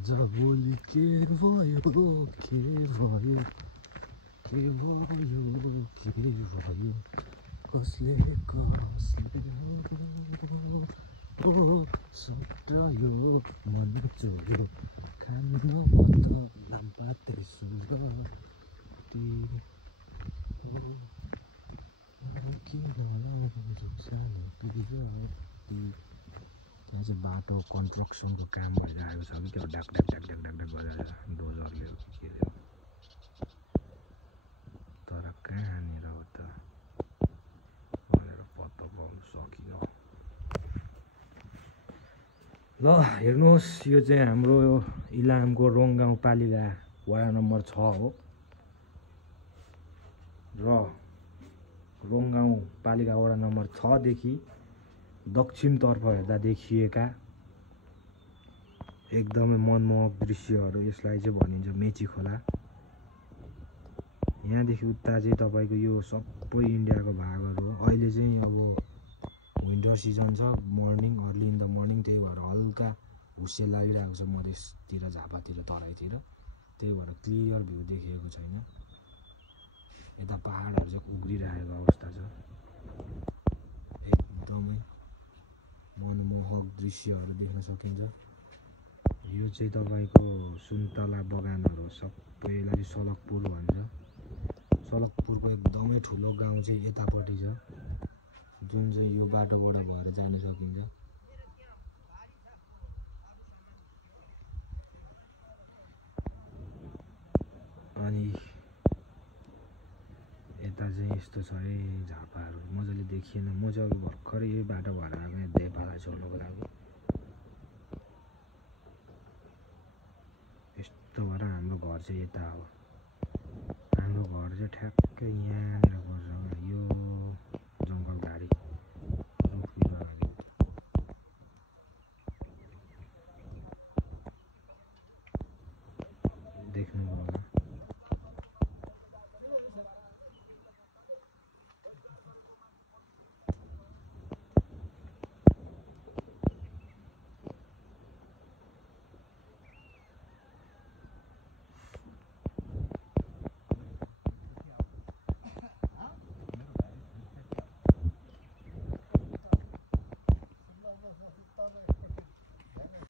आज भोलि के भयो के भयो के भयो के भयो कसले कसले ओ सुत्रायो मन चोर्यो खानु मत लाम्पाते सुगा त्यहाँ चाहिँ बाटो कन्स्ट्रक्सनको काम भइरहेको छ कि त्यो ढाक ढाक ढाक ढाक ढाक ढाक बजाएर डोजरले के अरे तर कहाँनिर हो त भनेर पत्तो पाउनु सकियो। ल हेर्नुहोस् यो चाहिँ हाम्रो इलामको रोङ गाउँपालिका वडा नम्बर 6 हो र रोङ गाउँपालिका वडा नम्बर 6 देखि दक्षिणतर्फ हेर्दा देखिएका एकदमै मनमोहक दृश्यहरू यसलाई चाहिँ भनिन्छ मेची खोला। यहाँदेखि उता चाहिँ तपाईँको यो सबै इन्डियाको भागहरू हो। अहिले चाहिँ अब विन्टर सिजन छ, morning early in the morning, त्यही भएर हल्का हुस्से लागिरहेको छ मधेसतिर झापातिर तराईतिर, त्यही भएर क्लियर भ्यू देखिएको छैन। यता पहाडहरू चाहिँ उग्रिरहेको अवस्था छ। एकदमै मनमोहक दृश्यहरू देख्न सकिन्छ। यो चाहिँ तपाईँको सुन्तला बगानहरू सबैलाई सलकपुर भन्छ। सलकपुरको एकदमै ठुलो गाउँ चाहिँ यतापट्टि छ, जुन चाहिँ यो बाटोबाट भएर जान सकिन्छ। अनि यता चाहिँ यस्तो छ है झापाहरू मजाले देखिएन। म चाहिँ अब भर्खरै यही बाटो भएर आएको यहाँ देपालाई छोड्नुको लागि। यस्तो भएर हाम्रो घर चाहिँ यता हो। हाम्रो घर चाहिँ ठ्याक्कै यहाँनिर पर्छ। यो